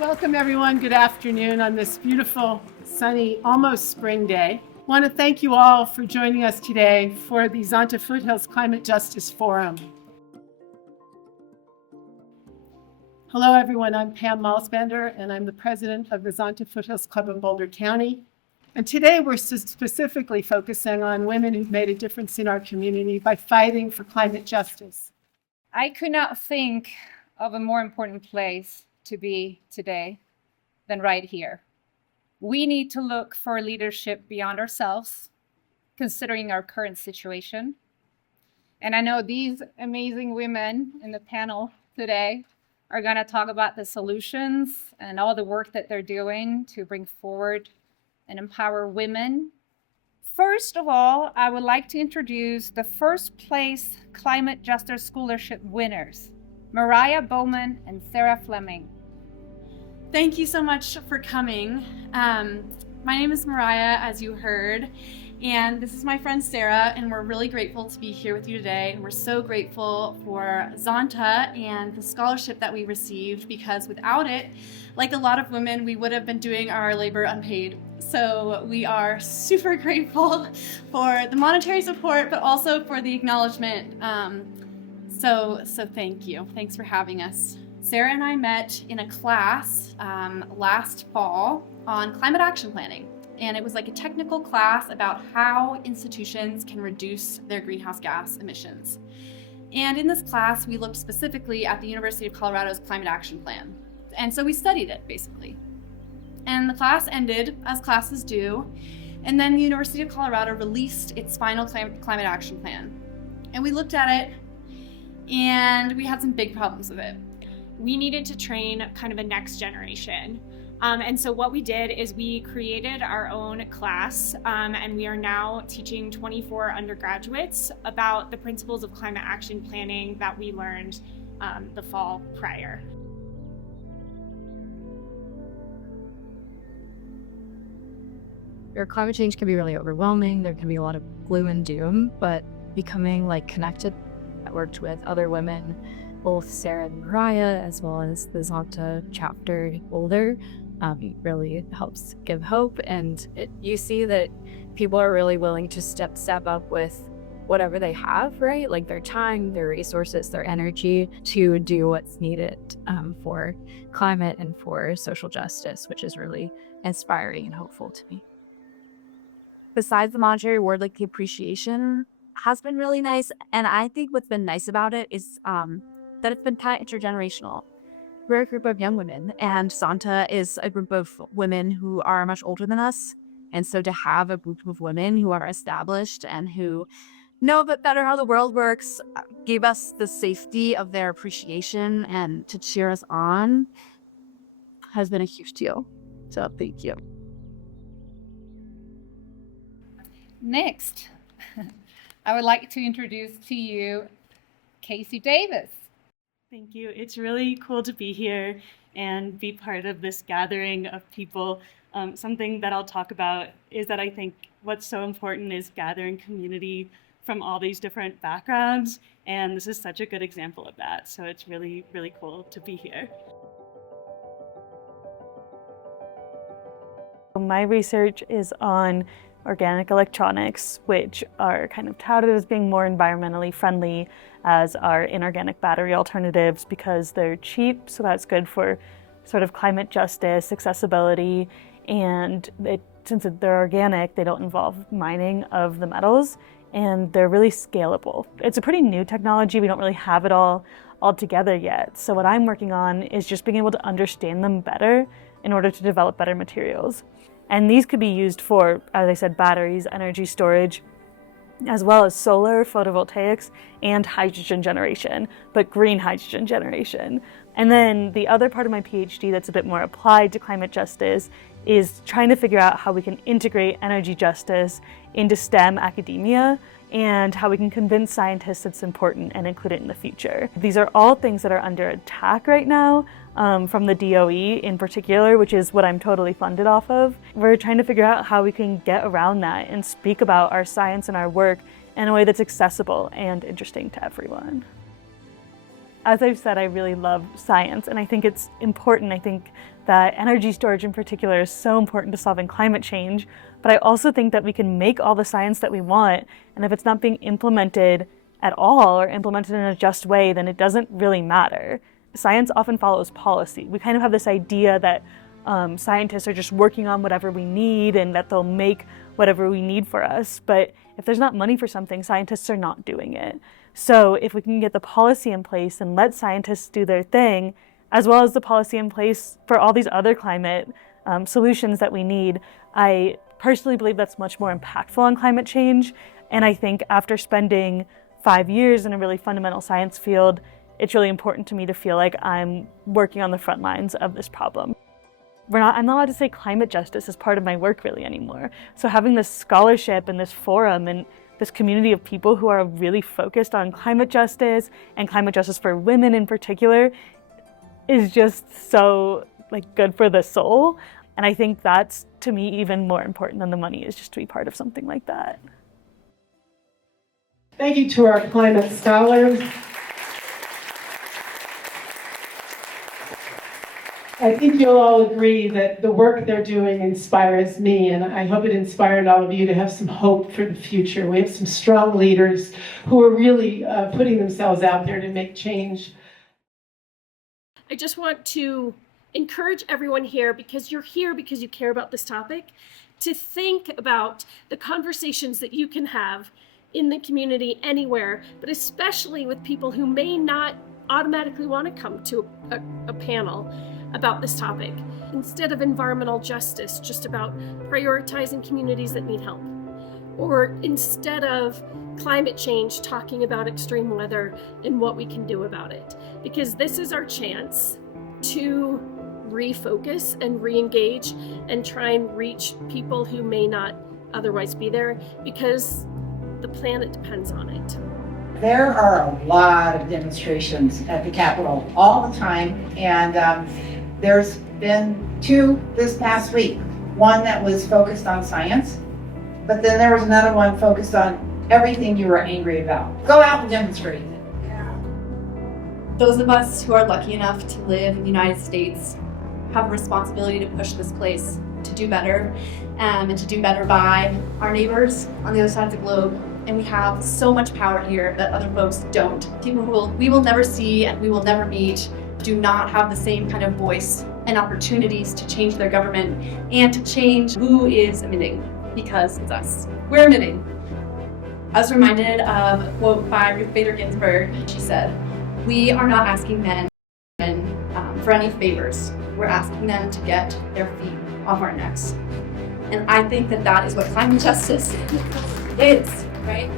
Welcome everyone, good afternoon on this beautiful, sunny, almost spring day. I want to thank you all for joining us today for the Zonta Foothills Climate Justice Forum. Hello everyone, I'm Pam Malsbender and I'm the president of the Zonta Foothills Club in Boulder County. And today we're specifically focusing on women who've made a difference in our community by fighting for climate justice. I could not think of a more important place to be today than right here. We need to look for leadership beyond ourselves, considering our current situation. And I know these amazing women in the panel today are going to talk about the solutions and all the work that they're doing to bring forward and empower women. First of all, I would like to introduce the first place Climate Justice Scholarship winners, Mariah Bowman and Sarah Fleming. Thank you so much for coming. My name is Mariah, as you heard, and this is my friend Sarah, and we're really grateful to be here with you today. And we're so grateful for Zonta and the scholarship that we received, because without it, like a lot of women, we would have been doing our labor unpaid. So we are super grateful for the monetary support, but also for the acknowledgement. So thank you. Thanks for having us. Sarah and I met in a class last fall on climate action planning. And it was like a technical class about how institutions can reduce their greenhouse gas emissions. And in this class, we looked specifically at the University of Colorado's climate action plan. And so we studied it, basically. And the class ended, as classes do, and then the University of Colorado released its final climate action plan. And we looked at it, and we had some big problems with it. We needed to train kind of a next generation. And so what we did is we created our own class, and we are now teaching 24 undergraduates about the principles of climate action planning that we learned the fall prior. Your climate change can be really overwhelming. There can be a lot of gloom and doom, but becoming connected, I worked with other women, both Sarah and Mariah, as well as the Zonta chapter in Boulder, really helps give hope. And you see that people are really willing to step up with whatever they have, right? Like their time, their resources, their energy to do what's needed for climate and for social justice, which is really inspiring and hopeful to me. Besides the monetary reward, the appreciation has been really nice. And I think what's been nice about it is that it's been kind of intergenerational. We're a group of young women, and Zonta is a group of women who are much older than us. And so to have a group of women who are established and who know a bit better how the world works, gave us the safety of their appreciation and to cheer us on has been a huge deal. So thank you. Next, I would like to introduce to you Casey Davis. Thank you. It's really cool to be here and be part of this gathering of people. Something that I'll talk about is that I think what's so important is gathering community from all these different backgrounds, and this is such a good example of that. So it's really, really cool to be here. My research is on organic electronics, which are kind of touted as being more environmentally friendly as are inorganic battery alternatives because they're cheap, so that's good for sort of climate justice, accessibility, and since they're organic, they don't involve mining of the metals, and they're really scalable. It's a pretty new technology. We don't really have it all together yet. So what I'm working on is just being able to understand them better in order to develop better materials. And these could be used for, as I said, batteries, energy storage, as well as solar, photovoltaics, and hydrogen generation, but green hydrogen generation. And then the other part of my PhD that's a bit more applied to climate justice is trying to figure out how we can integrate energy justice into STEM academia and how we can convince scientists it's important and include it in the future. These are all things that are under attack right now from the DOE in particular, which is what I'm totally funded off of. We're trying to figure out how we can get around that and speak about our science and our work in a way that's accessible and interesting to everyone. As I've said, I really love science, and I think it's important. I think that energy storage in particular is so important to solving climate change, but I also think that we can make all the science that we want, and if it's not being implemented at all or implemented in a just way, then it doesn't really matter. Science often follows policy. We kind of have this idea that scientists are just working on whatever we need and that they'll make whatever we need for us, but if there's not money for something, scientists are not doing it. So if we can get the policy in place and let scientists do their thing, as well as the policy in place for all these other climate solutions that we need, I personally believe that's much more impactful on climate change. And I think after spending 5 years in a really fundamental science field, it's really important to me to feel like I'm working on the front lines of this problem. I'm not allowed to say climate justice is part of my work really anymore. So having this scholarship and this forum and this community of people who are really focused on climate justice and climate justice for women in particular is just so good for the soul. And I think that's, to me, even more important than the money, is just to be part of something like that. Thank you to our climate scholars. I think you'll all agree that the work they're doing inspires me, and I hope it inspired all of you to have some hope for the future. We have some strong leaders who are really putting themselves out there to make change. I just want to encourage everyone here, because you're here because you care about this topic, to think about the conversations that you can have in the community anywhere, but especially with people who may not automatically want to come to a panel about this topic. Instead of environmental justice, just about prioritizing communities that need help. Or instead of climate change, talking about extreme weather and what we can do about it. Because this is our chance to refocus and re-engage and try and reach people who may not otherwise be there, because the planet depends on it. There are a lot of demonstrations at the Capitol all the time, and there's been 2 this past week. One that was focused on science, but then there was another one focused on everything you were angry about. Go out and demonstrate. Those of us who are lucky enough to live in the United States have a responsibility to push this place to do better, and to do better by our neighbors on the other side of the globe. And we have so much power here that other folks don't. People who we will never see and we will never meet do not have the same kind of voice and opportunities to change their government and to change who is emitting, because it's us. We're emitting. I was reminded of a quote by Ruth Bader Ginsburg. She said, "We are not asking men for any favors. We're asking them to get their feet off our necks." And I think that that is what climate justice is, right?